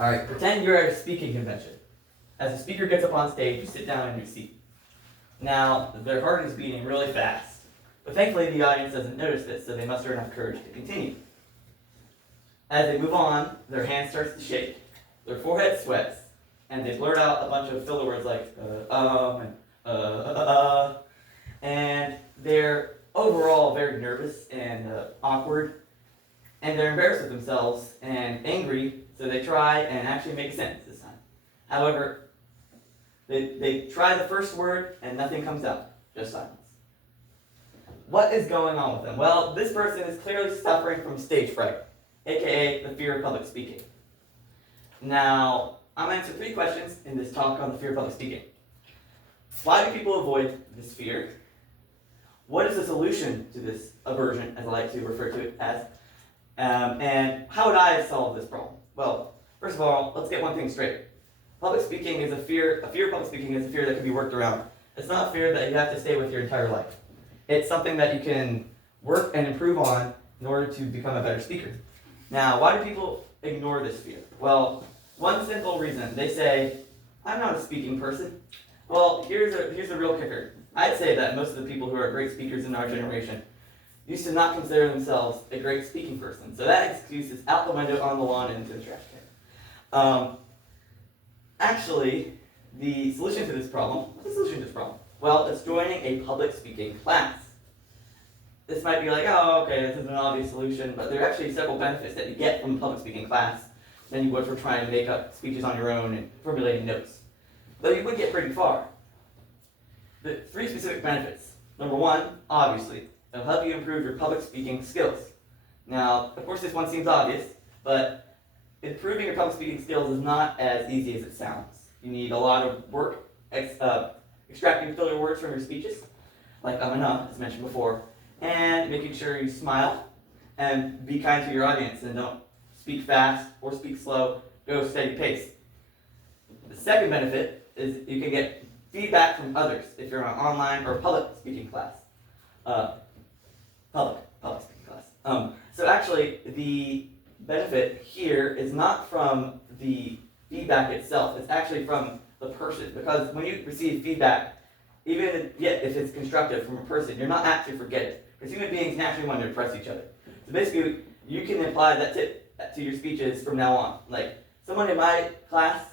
Alright, pretend you're at a speaking convention. As the speaker gets up on stage, you sit down in your seat. Now, their heart is beating really fast, but thankfully the audience doesn't notice this, so they muster enough courage to continue. As they move on, their hand starts to shake, their forehead sweats, and they blurt out a bunch of filler words like, and they're overall very nervous and awkward, and they're embarrassed with themselves and angry, so they try and actually make a sentence this time. However, they try the first word and nothing comes out, just silence. What is going on with them? Well, this person is clearly suffering from stage fright, aka the fear of public speaking. Now, I'm going to answer 3 questions in this talk on the fear of public speaking. Why do people avoid this fear? What is the solution to this aversion, as I like to refer to it as? And how would I solve this problem? Well, first of all, let's get one thing straight. Public speaking is a fear of public speaking is a fear that can be worked around. It's not a fear that you have to stay with your entire life. It's something that you can work and improve on in order to become a better speaker. Now, why do people ignore this fear? Well, one simple reason. They say, I'm not a speaking person. Well, here's a real kicker. I'd say that most of the people who are great speakers in our generation used to not consider themselves a great speaking person. So that excuse is out the window, on the lawn, and into the trash can. Actually, the solution to this problem, what's the solution to this problem? Well, it's joining a public speaking class. This might be like, oh, okay, this is an obvious solution, but there are actually several benefits that you get from a public speaking class than you would for trying to make up speeches on your own and formulating notes. Though you would get pretty far. The 3 specific benefits. Number 1, obviously, it'll help you improve your public speaking skills. Now, of course, this one seems obvious, but improving your public speaking skills is not as easy as it sounds. You need a lot of work extracting filler words from your speeches, like as mentioned before, and making sure you smile and be kind to your audience and don't speak fast or speak slow, go steady pace. The second benefit is you can get feedback from others if you're in an online or public speaking class. Public speaking class. So actually, the benefit here is not from the feedback itself, it's actually from the person. Because when you receive feedback, even if it's constructive from a person, you're not apt to forget it. Because human beings naturally want to impress each other. So basically, you can apply that tip to your speeches from now on. Like, someone in my class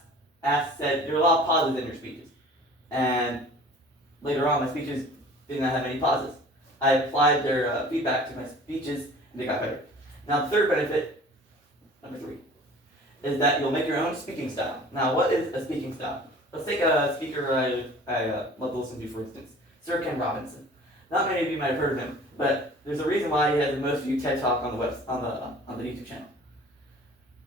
said, there are a lot of pauses in your speeches. And later on, my speeches did not have any pauses. I applied their feedback to my speeches, and they got better. Now, the third benefit, number 3, is that you'll make your own speaking style. Now, what is a speaking style? Let's take a speaker I love to listen to, for instance, Sir Ken Robinson. Not many of you might have heard of him, but there's a reason why he has the most viewed TED Talk on the YouTube channel.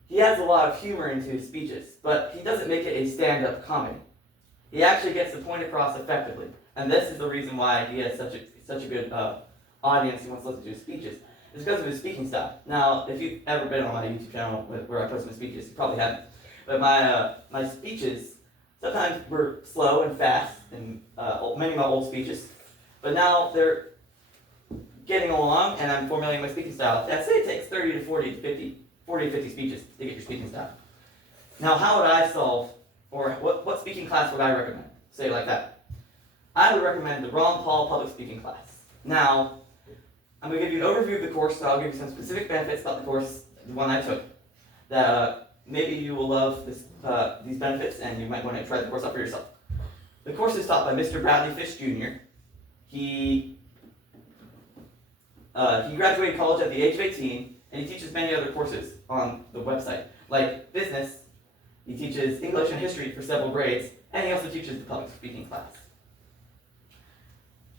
He adds a lot of humor into his speeches, but he doesn't make it a stand-up comedy. He actually gets the point across effectively, and this is the reason why he has such a good audience who wants to listen to his speeches. It's because of his speaking style. Now, if you've ever been on my YouTube channel where I post my speeches, you probably haven't. But my speeches sometimes were slow and fast, and many of my old speeches. But now they're getting along, and I'm formulating my speaking style. I'd say it takes 30 to 40 to 50 speeches to get your speaking style. Now, how would I solve, or what speaking class would I recommend? Say it like that. I would recommend the Ron Paul public speaking class. Now, I'm going to give you an overview of the course, so I'll give you some specific benefits about the course, the one I took, that maybe you will love these benefits, and you might want to try the course out for yourself. The course is taught by Mr. Bradley Fish Jr. He graduated college at the age of 18, and he teaches many other courses on the website, like business. He teaches English and history for several grades, and he also teaches the public speaking class.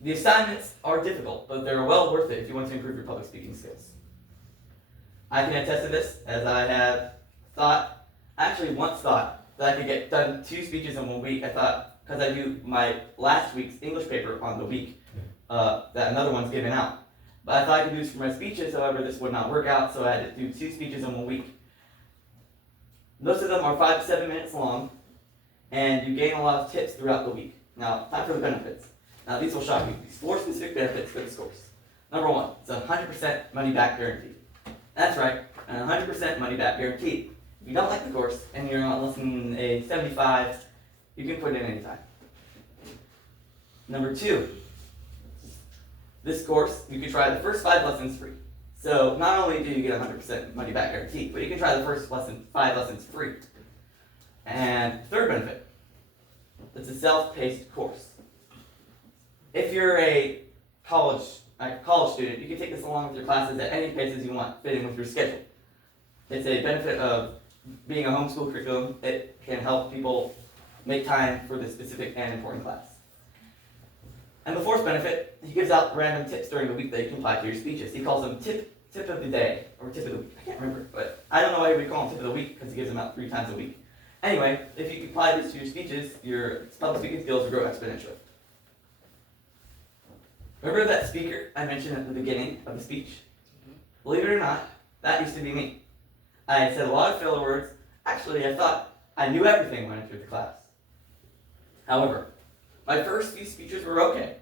The assignments are difficult, but they're well worth it if you want to improve your public speaking skills. I can attest to this, as I have once thought that I could get done 2 speeches in 1 week. I thought, because I do my last week's English paper on the week, that another one's given out. But I thought I could do this for my speeches, however, this would not work out, so I had to do 2 speeches in 1 week. Most of them are 5 to 7 minutes long, and you gain a lot of tips throughout the week. Now, time for the benefits. Now, these will shock you. These 4 specific benefits for this course. Number 1, it's a 100% money back guarantee. That's right, a 100% money back guarantee. If you don't like the course and you're not less than a 75, you can put it in anytime. Number 2, this course, you can try the first 5 lessons free. So not only do you get 100% money back guarantee, but you can try the first 5 lessons free. And third benefit, it's a self-paced course. If you're a college student, you can take this along with your classes at any paces you want, fitting with your schedule. It's a benefit of being a homeschool curriculum. It can help people make time for the specific and important class. And the fourth benefit, he gives out random tips during the week that you can apply to your speeches. He calls them tip of the day, or tip of the week. I can't remember, but I don't know why we call them tip of the week, because he gives them out 3 times a week. Anyway, if you apply this to your speeches, your public speaking skills will grow exponentially. Remember that speaker I mentioned at the beginning of the speech? Believe it or not, that used to be me. I said a lot of filler words. Actually, I thought I knew everything when I entered the class. However, my first few speeches were okay,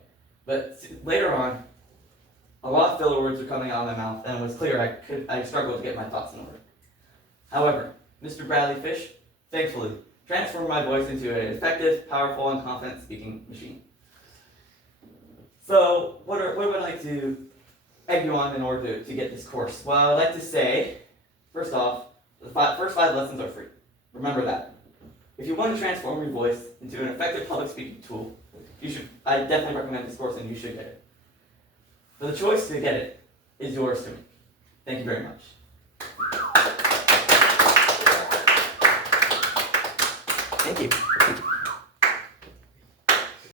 but later on, a lot of filler words were coming out of my mouth, and it was clear I struggled to get my thoughts in order. However, Mr. Bradley Fish, thankfully, transformed my voice into an effective, powerful, and confident speaking machine. So, what would I like to egg you on in order to get this course? Well, I'd like to say, first off, the first 5 lessons are free. Remember that. If you want to transform your voice into an effective public speaking tool, I definitely recommend this course and you should get it. But the choice to get it is yours to make. Thank you very much. Thank you.